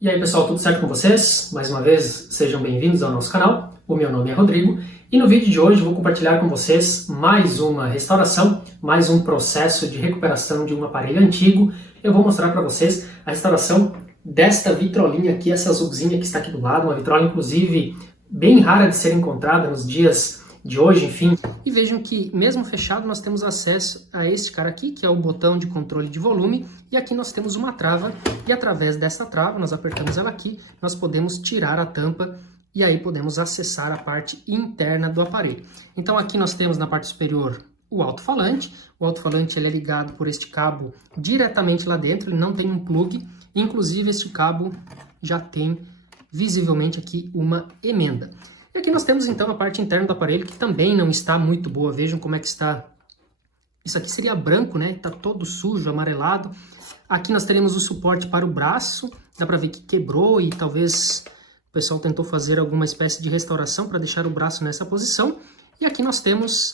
E aí pessoal, tudo certo com vocês? Mais uma vez, sejam bem-vindos ao nosso canal. O meu nome é Rodrigo e no vídeo de hoje eu vou compartilhar com vocês mais uma restauração, mais um processo de recuperação de um aparelho antigo. Eu vou mostrar para vocês a restauração desta vitrolinha aqui, essa azulzinha que está aqui do lado, uma vitrola inclusive bem rara de ser encontrada nos dias de hoje, enfim. E vejam que mesmo fechado nós temos acesso a este cara aqui, que é o botão de controle de volume, e aqui nós temos uma trava, e através dessa trava, nós apertamos ela aqui, nós podemos tirar a tampa, e aí podemos acessar a parte interna do aparelho. Então aqui nós temos na parte superior o alto-falante ele é ligado por este cabo diretamente lá dentro, ele não tem um plug, inclusive este cabo já tem visivelmente aqui uma emenda. E aqui nós temos então a parte interna do aparelho, que também não está muito boa. Vejam como é que está. Isso aqui seria branco, né? Está todo sujo, amarelado. Aqui nós teremos o suporte para o braço. Dá para ver que quebrou e talvez o pessoal tentou fazer alguma espécie de restauração para deixar o braço nessa posição. E aqui nós temos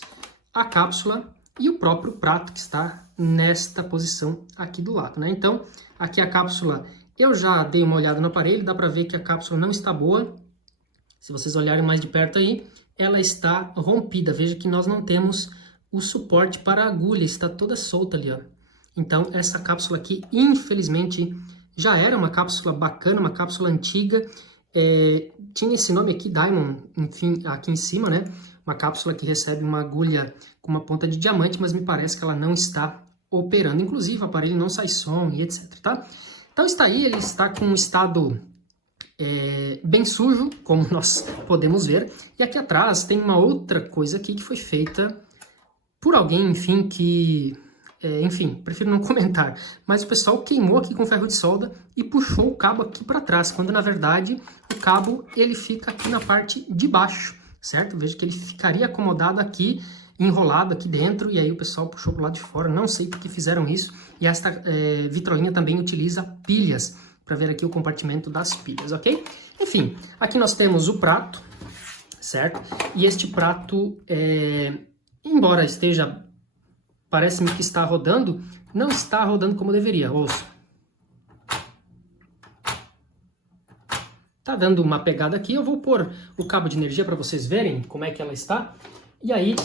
a cápsula e o próprio prato que está nesta posição aqui do lado, né? Então, aqui a cápsula, eu já dei uma olhada no aparelho, dá para ver que a cápsula não está boa. Se vocês olharem mais de perto aí, ela está rompida. Veja que nós não temos o suporte para a agulha, está toda solta ali, ó. Então, essa cápsula aqui, infelizmente, já era uma cápsula bacana, uma cápsula antiga. Tinha esse nome aqui, Diamond, enfim, aqui em cima, né? Uma cápsula que recebe uma agulha com uma ponta de diamante, mas me parece que ela não está operando. Inclusive, o aparelho não sai som e etc, tá? Então, está aí, ele está com um estado bem sujo, como nós podemos ver. E aqui atrás tem uma outra coisa aqui que foi feita por alguém, enfim, que... enfim, prefiro não comentar. Mas o pessoal queimou aqui com ferro de solda e puxou o cabo aqui para trás, quando na verdade o cabo ele fica aqui na parte de baixo, certo? Veja que ele ficaria acomodado aqui, enrolado aqui dentro, e aí o pessoal puxou para o lado de fora. Não sei por que fizeram isso. E esta vitrolinha também utiliza pilhas, para ver aqui o compartimento das pilhas, ok? Enfim, aqui nós temos o prato, certo? E este prato, embora esteja, parece-me que está rodando, não está rodando como deveria, ouça. Tá dando uma pegada aqui, eu vou pôr o cabo de energia para vocês verem como é que ela está. E aí,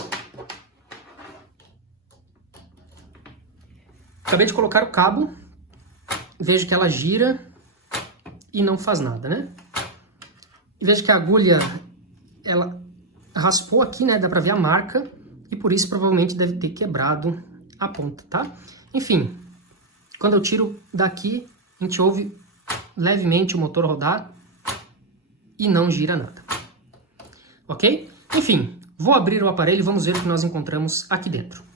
acabei de colocar o cabo, vejo que ela gira e não faz nada, né? E veja que a agulha, ela raspou aqui, né? Dá pra ver a marca e por isso provavelmente deve ter quebrado a ponta, tá? Enfim, quando eu tiro daqui, a gente ouve levemente o motor rodar e não gira nada, ok? Enfim, vou abrir o aparelho e vamos ver o que nós encontramos aqui dentro.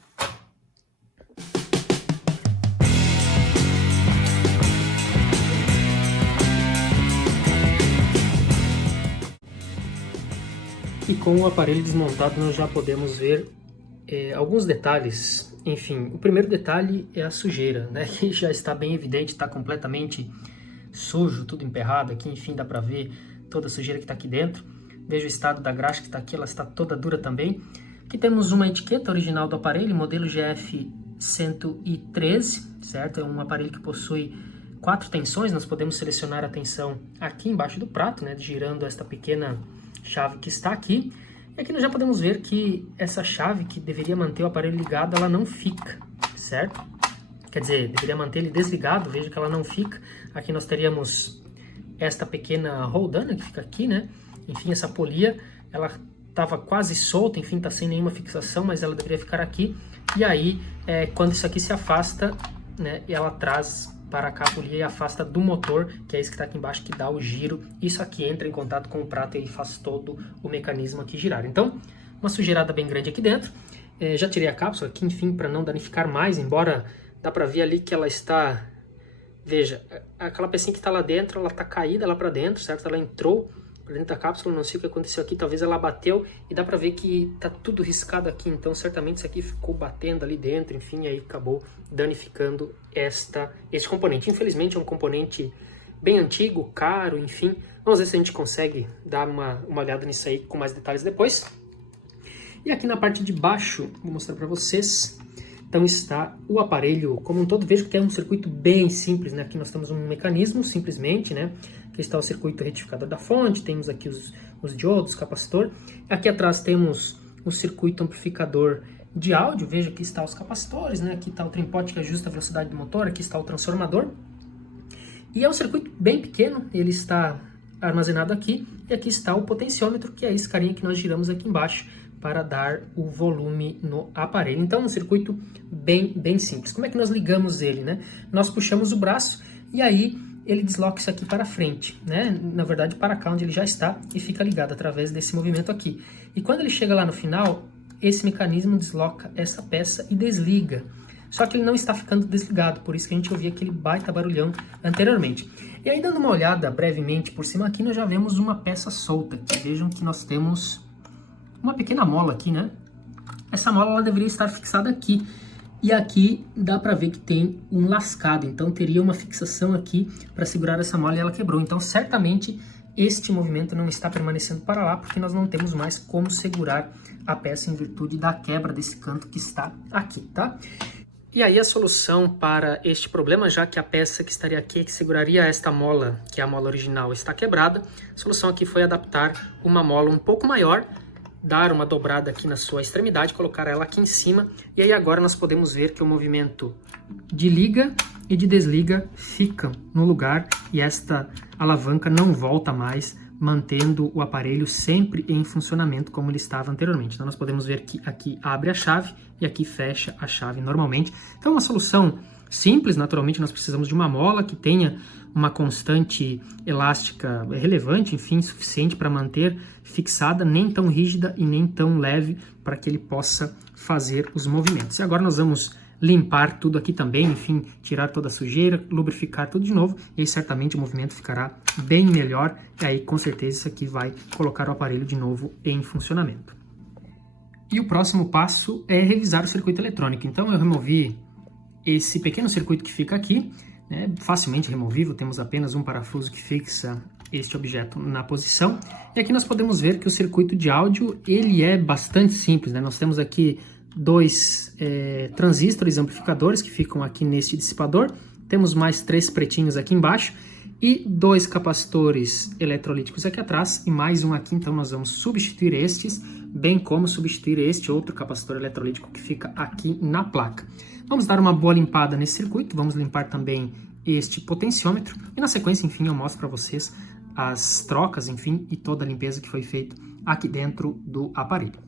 E com o aparelho desmontado nós já podemos ver alguns detalhes. Enfim, o primeiro detalhe é a sujeira, né? Que já está bem evidente, está completamente sujo, tudo emperrado aqui. Enfim, dá para ver toda a sujeira que está aqui dentro. Veja o estado da graxa que está aqui, ela está toda dura também. Aqui temos uma etiqueta original do aparelho, modelo GF113, certo? É um aparelho que possui 4 tensões, nós podemos selecionar a tensão aqui embaixo do prato, né? Girando esta pequena chave que está aqui. E aqui nós já podemos ver que essa chave que deveria manter o aparelho ligado, ela não fica, certo? Quer dizer, deveria manter ele desligado, veja que ela não fica. Aqui nós teríamos esta pequena roldana que fica aqui, né? Enfim, essa polia, ela estava quase solta, enfim, está sem nenhuma fixação, mas ela deveria ficar aqui. E aí, quando isso aqui se afasta, né, ela traz para cá a polia e afasta do motor, que é esse que está aqui embaixo, que dá o giro. Isso aqui entra em contato com o prato e faz todo o mecanismo aqui girar. Então, uma sujeirada bem grande aqui dentro. Já tirei a cápsula aqui, enfim, para não danificar mais, embora dá para ver ali que ela está... Veja, aquela pecinha que está lá dentro, ela está caída lá para dentro, certo? Ela entrou para dentro da cápsula, não sei o que aconteceu aqui, talvez ela bateu e dá para ver que está tudo riscado aqui, então certamente isso aqui ficou batendo ali dentro, enfim, aí acabou danificando esse componente. Infelizmente é um componente bem antigo, caro, enfim. Vamos ver se a gente consegue dar uma olhada nisso aí com mais detalhes depois. E aqui na parte de baixo, vou mostrar para vocês, então está o aparelho como um todo. Vejo que é um circuito bem simples, né? Aqui nós temos um mecanismo simplesmente, né? Aqui está o circuito retificador da fonte, temos aqui os diodos, capacitor. Aqui atrás temos o circuito amplificador de áudio. Veja que está os capacitores, né? Aqui está o trem-pot que ajusta a velocidade do motor, aqui está o transformador. E é um circuito bem pequeno, ele está armazenado aqui, e aqui está o potenciômetro, que é esse carinha que nós giramos aqui embaixo para dar o volume no aparelho. Então, um circuito bem simples. Como é que nós ligamos ele, né? Nós puxamos o braço e aí ele desloca isso aqui para frente, né? Na verdade, para cá onde ele já está, e fica ligado através desse movimento aqui. E quando ele chega lá no final, esse mecanismo desloca essa peça e desliga. Só que ele não está ficando desligado, por isso que a gente ouvia aquele baita barulhão anteriormente. E aí, dando uma olhada brevemente por cima aqui, nós já vemos uma peça solta aqui. Vejam que nós temos uma pequena mola aqui, né? Essa mola ela deveria estar fixada aqui. E aqui dá para ver que tem um lascado, então teria uma fixação aqui para segurar essa mola e ela quebrou. Então certamente este movimento não está permanecendo para lá, porque nós não temos mais como segurar a peça em virtude da quebra desse canto que está aqui, tá? E aí a solução para este problema, já que a peça que estaria aqui, que seguraria esta mola, que é a mola original, está quebrada, a solução aqui foi adaptar uma mola um pouco maior, dar uma dobrada aqui na sua extremidade, colocar ela aqui em cima, e aí agora nós podemos ver que o movimento de liga e de desliga fica no lugar e esta alavanca não volta mais, mantendo o aparelho sempre em funcionamento como ele estava anteriormente. Então nós podemos ver que aqui abre a chave e aqui fecha a chave normalmente. Então é uma solução simples, naturalmente nós precisamos de uma mola que tenha uma constante elástica relevante, enfim, suficiente para manter fixada, nem tão rígida e nem tão leve para que ele possa fazer os movimentos. E agora nós vamos limpar tudo aqui também, enfim, tirar toda a sujeira, lubrificar tudo de novo, e aí certamente o movimento ficará bem melhor, e aí com certeza isso aqui vai colocar o aparelho de novo em funcionamento. E o próximo passo é revisar o circuito eletrônico. Então eu removi esse pequeno circuito que fica aqui, né, facilmente removível, temos apenas um parafuso que fixa este objeto na posição, e aqui nós podemos ver que o circuito de áudio ele é bastante simples, né? Nós temos aqui dois transistores amplificadores que ficam aqui neste dissipador, temos mais 3 pretinhos aqui embaixo e 2 capacitores eletrolíticos aqui atrás e mais um aqui. Então nós vamos substituir estes, bem como substituir este outro capacitor eletrolítico que fica aqui na placa. Vamos dar uma boa limpada nesse circuito, vamos limpar também este potenciômetro e na sequência, enfim, eu mostro para vocês as trocas, enfim, e toda a limpeza que foi feita aqui dentro do aparelho.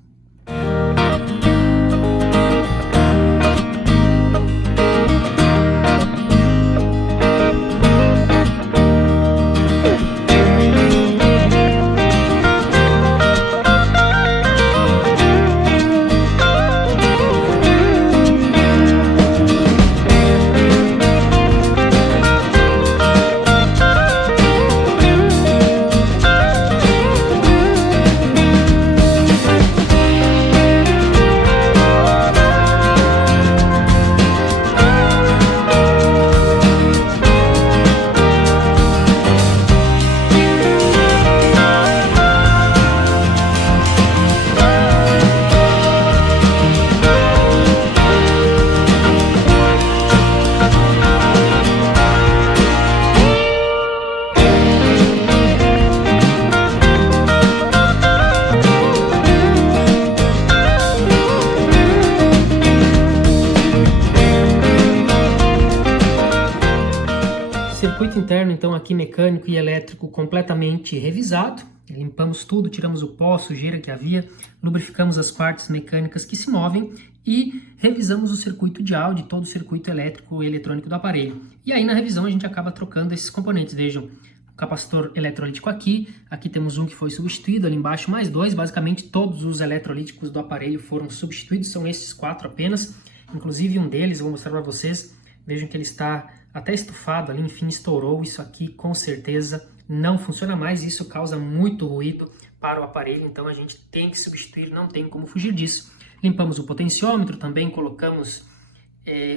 Circuito interno, então, aqui mecânico e elétrico completamente revisado. Limpamos tudo, tiramos o pó, sujeira que havia, lubrificamos as partes mecânicas que se movem e revisamos o circuito de áudio, todo o circuito elétrico e eletrônico do aparelho. E aí na revisão a gente acaba trocando esses componentes. Vejam, o capacitor eletrolítico aqui temos um que foi substituído, ali embaixo mais 2, basicamente todos os eletrolíticos do aparelho foram substituídos, são esses 4 apenas, inclusive um deles, eu vou mostrar para vocês, vejam que ele está até estufado ali, enfim, estourou, isso aqui com certeza não funciona mais, isso causa muito ruído para o aparelho, então a gente tem que substituir, não tem como fugir disso. Limpamos o potenciômetro, também colocamos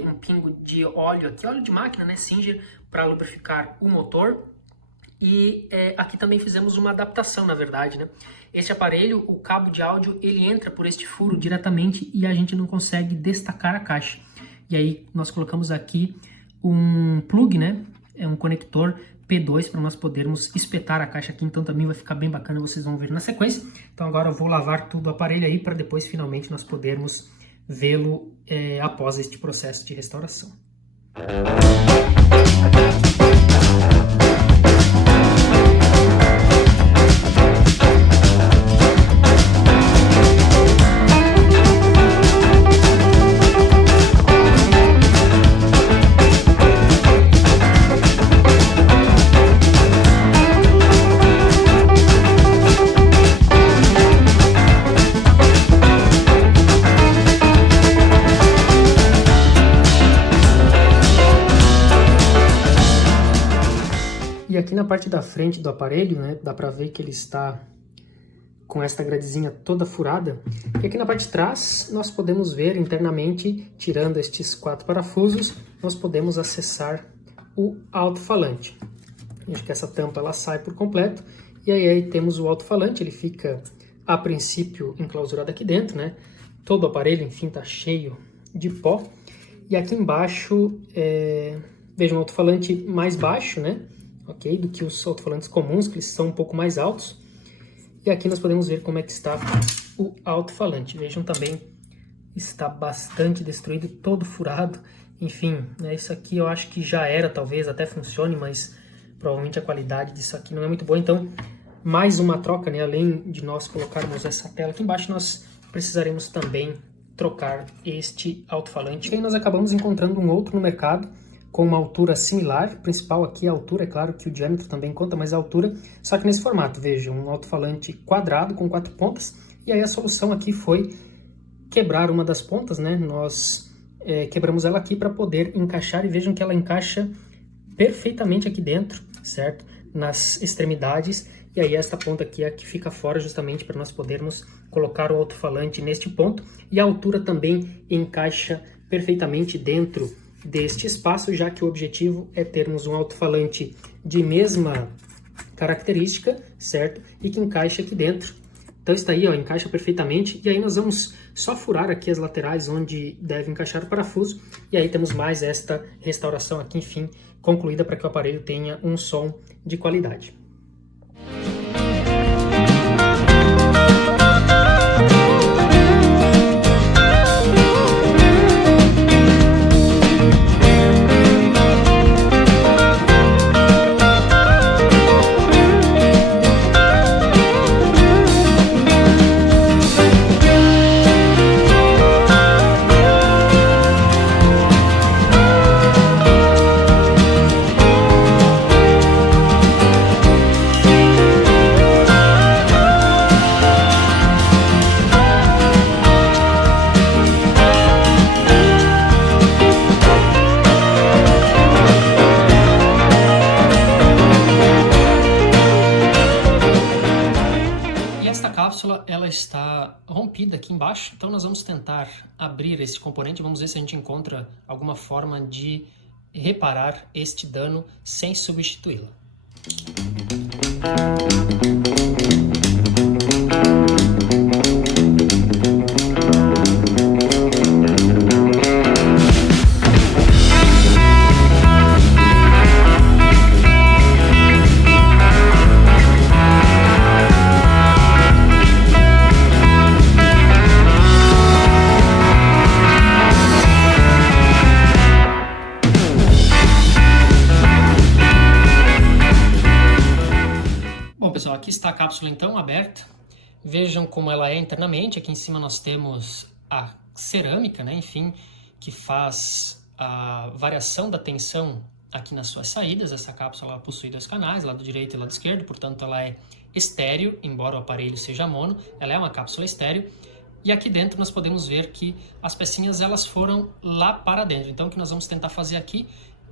um pingo de óleo aqui, óleo de máquina, né, Singer, para lubrificar o motor. E aqui também fizemos uma adaptação, na verdade, né? Este aparelho, o cabo de áudio, ele entra por este furo diretamente e a gente não consegue destacar a caixa. E aí nós colocamos aqui um plug, né? É um conector P2 para nós podermos espetar a caixa aqui, então também vai ficar bem bacana, vocês vão ver na sequência. Então agora eu vou lavar tudo o aparelho aí para depois finalmente nós podermos vê-lo após este processo de restauração. E aqui na parte da frente do aparelho, né, dá pra ver que ele está com esta gradezinha toda furada. E aqui na parte de trás, nós podemos ver internamente, tirando estes 4 parafusos, nós podemos acessar o alto-falante. Veja que essa tampa ela sai por completo. E aí temos o alto-falante, ele fica, a princípio, enclausurado aqui dentro, né? Todo o aparelho, enfim, tá cheio de pó. E aqui embaixo, veja um alto-falante mais baixo, né? Ok, do que os alto-falantes comuns, que eles são um pouco mais altos. E aqui nós podemos ver como é que está o alto-falante. Vejam também, está bastante destruído, todo furado. Enfim, né, isso aqui eu acho que já era, talvez até funcione, mas provavelmente a qualidade disso aqui não é muito boa. Então, mais uma troca, né? Além de nós colocarmos essa tela aqui embaixo, nós precisaremos também trocar este alto-falante. E aí nós acabamos encontrando um outro no mercado, com uma altura similar, principal aqui a altura, é claro que o diâmetro também conta, mas a altura, só que nesse formato, veja, um alto-falante quadrado com 4 pontas, e aí a solução aqui foi quebrar uma das pontas, né? Nós quebramos ela aqui para poder encaixar, e vejam que ela encaixa perfeitamente aqui dentro, certo? Nas extremidades, e aí esta ponta aqui é a que fica fora justamente para nós podermos colocar o alto-falante neste ponto, e a altura também encaixa perfeitamente dentro deste espaço, já que o objetivo é termos um alto-falante de mesma característica, certo? E que encaixa aqui dentro. Então está aí, ó, encaixa perfeitamente. E aí nós vamos só furar aqui as laterais onde deve encaixar o parafuso. E aí temos mais esta restauração aqui, enfim, concluída para que o aparelho tenha um som de qualidade. Ela está rompida aqui embaixo, então nós vamos tentar abrir esse componente, vamos ver se a gente encontra alguma forma de reparar este dano sem substituí-la. Pessoal, aqui está a cápsula então aberta. Vejam como ela é internamente. Aqui em cima nós temos a cerâmica, né? Enfim, que faz a variação da tensão aqui nas suas saídas. Essa cápsula ela possui 2 canais, lado direito e lado esquerdo, portanto ela é estéreo, embora o aparelho seja mono, ela é uma cápsula estéreo. E aqui dentro nós podemos ver que as pecinhas elas foram lá para dentro. Então o que nós vamos tentar fazer aqui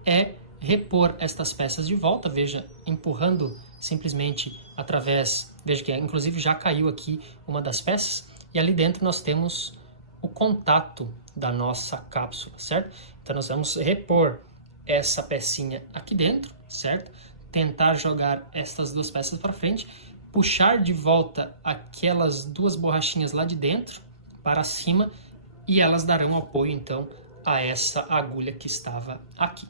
é repor estas peças de volta, veja, empurrando simplesmente através, veja que inclusive já caiu aqui uma das peças, e ali dentro nós temos o contato da nossa cápsula, certo? Então nós vamos repor essa pecinha aqui dentro, certo? Tentar jogar estas 2 peças para frente, puxar de volta aquelas 2 borrachinhas lá de dentro para cima, e elas darão apoio então a essa agulha que estava aqui.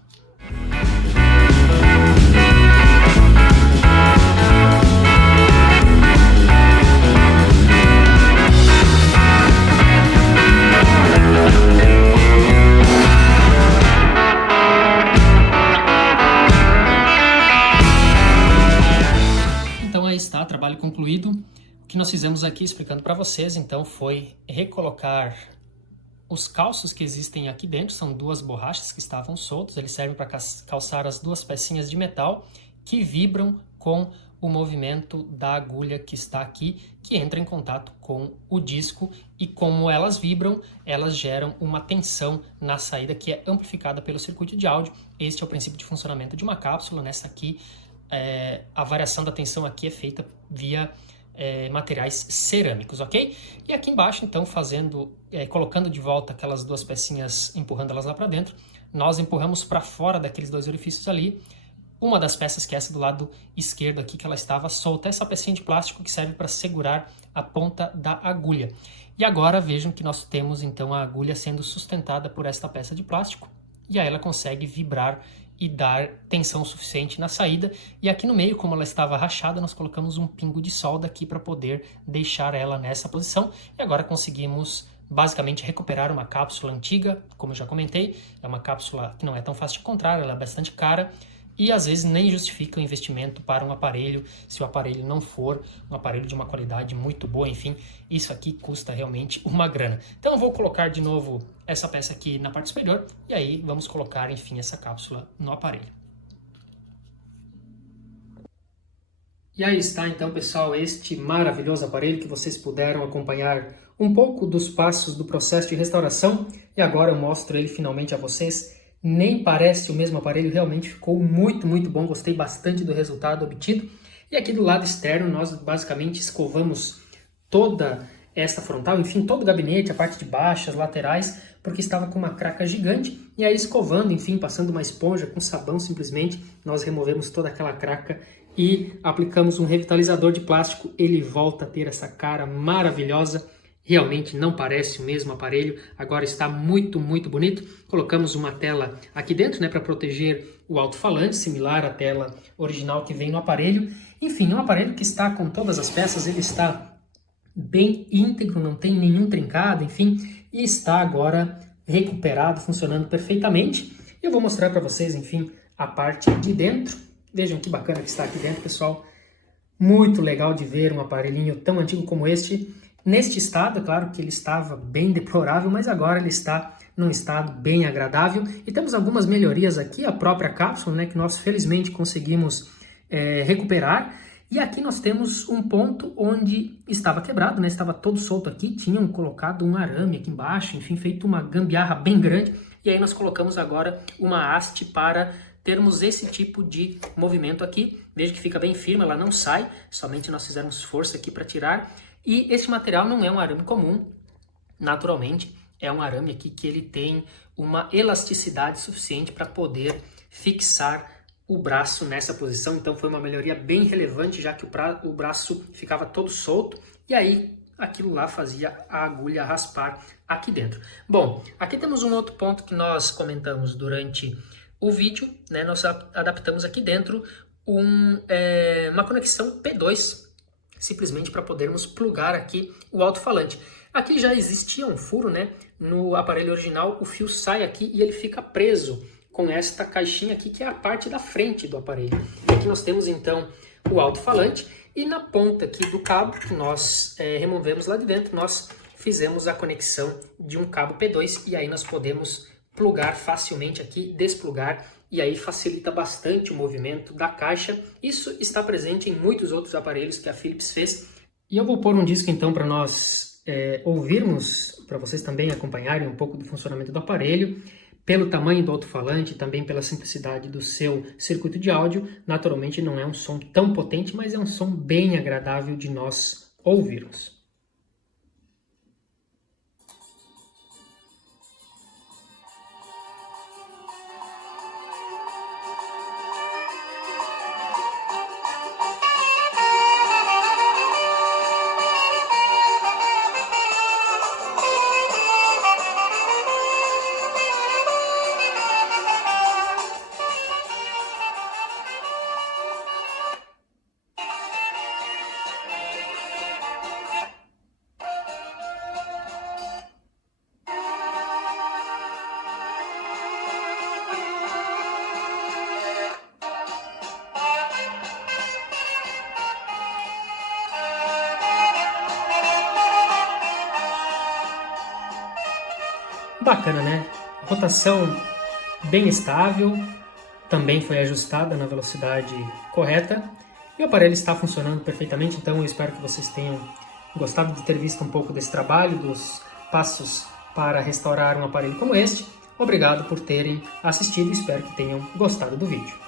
Então aí está, trabalho concluído. O que nós fizemos aqui, explicando para vocês, então, foi recolocar os calços que existem aqui dentro. São duas borrachas que estavam soltos, eles servem para calçar as duas pecinhas de metal que vibram com o movimento da agulha que está aqui, que entra em contato com o disco, e como elas vibram, elas geram uma tensão na saída que é amplificada pelo circuito de áudio. Este é o princípio de funcionamento de uma cápsula. Nessa aqui, a variação da tensão aqui é feita via materiais cerâmicos, ok? E aqui embaixo, então, colocando de volta aquelas duas pecinhas, empurrando elas lá para dentro, nós empurramos para fora daqueles dois orifícios ali uma das peças, que é essa do lado esquerdo aqui, que ela estava solta, essa pecinha de plástico que serve para segurar a ponta da agulha. E agora vejam que nós temos então a agulha sendo sustentada por esta peça de plástico, e aí ela consegue vibrar e dar tensão suficiente na saída. E aqui no meio, como ela estava rachada, nós colocamos um pingo de solda aqui para poder deixar ela nessa posição. E agora conseguimos basicamente recuperar uma cápsula antiga, como eu já comentei. É uma cápsula que não é tão fácil de encontrar, ela é bastante cara, e às vezes nem justifica o investimento para um aparelho, se o aparelho não for um aparelho de uma qualidade muito boa. Enfim, isso aqui custa realmente uma grana. Então eu vou colocar de novo essa peça aqui na parte superior, e aí vamos colocar, enfim, essa cápsula no aparelho. E aí está então, pessoal, este maravilhoso aparelho que vocês puderam acompanhar um pouco dos passos do processo de restauração, e agora eu mostro ele finalmente a vocês. Nem parece o mesmo aparelho, realmente ficou muito, muito bom, gostei bastante do resultado obtido. E aqui do lado externo nós basicamente escovamos toda esta frontal, enfim, todo o gabinete, a parte de baixo, as laterais, porque estava com uma craca gigante, e aí escovando, enfim, passando uma esponja com sabão simplesmente, nós removemos toda aquela craca e aplicamos um revitalizador de plástico. Ele volta a ter essa cara maravilhosa. Realmente não parece o mesmo aparelho, agora está muito, muito bonito. Colocamos uma tela aqui dentro, né, para proteger o alto-falante, similar à tela original que vem no aparelho. Enfim, é um aparelho que está com todas as peças, ele está bem íntegro, não tem nenhum trincado, enfim, e está agora recuperado, funcionando perfeitamente. Eu vou mostrar para vocês, enfim, a parte de dentro. Vejam que bacana que está aqui dentro, pessoal. Muito legal de ver um aparelhinho tão antigo como este neste estado. É claro que ele estava bem deplorável, mas agora ele está num estado bem agradável. E temos algumas melhorias aqui, a própria cápsula, né, que nós felizmente conseguimos recuperar. E aqui nós temos um ponto onde estava quebrado, né, estava todo solto aqui, tinham colocado um arame aqui embaixo, enfim, feito uma gambiarra bem grande. E aí nós colocamos agora uma haste para termos esse tipo de movimento aqui. Veja que fica bem firme, ela não sai, somente nós fizemos força aqui para tirar. E esse material não é um arame comum, naturalmente, é um arame aqui que ele tem uma elasticidade suficiente para poder fixar o braço nessa posição. Então foi uma melhoria bem relevante, já que o braço ficava todo solto, e aí aquilo lá fazia a agulha raspar aqui dentro. Bom, aqui temos um outro ponto que nós comentamos durante o vídeo, né? Nós adaptamos aqui dentro uma conexão P2, simplesmente para podermos plugar aqui o alto-falante. Aqui já existia um furo, né? No aparelho original o fio sai aqui e ele fica preso com esta caixinha aqui, que é a parte da frente do aparelho. E aqui nós temos então o alto-falante, e na ponta aqui do cabo que nós removemos lá de dentro, nós fizemos a conexão de um cabo P2, e aí nós podemos plugar facilmente aqui, desplugar, e aí facilita bastante o movimento da caixa. Isso está presente em muitos outros aparelhos que a Philips fez. E eu vou pôr um disco então para nós ouvirmos, para vocês também acompanharem um pouco do funcionamento do aparelho. Pelo tamanho do alto-falante, também pela simplicidade do seu circuito de áudio, naturalmente não é um som tão potente, mas é um som bem agradável de nós ouvirmos. Bacana, né? Rotação bem estável, também foi ajustada na velocidade correta e o aparelho está funcionando perfeitamente, então eu espero que vocês tenham gostado de ter visto um pouco desse trabalho, dos passos para restaurar um aparelho como este. Obrigado por terem assistido e espero que tenham gostado do vídeo.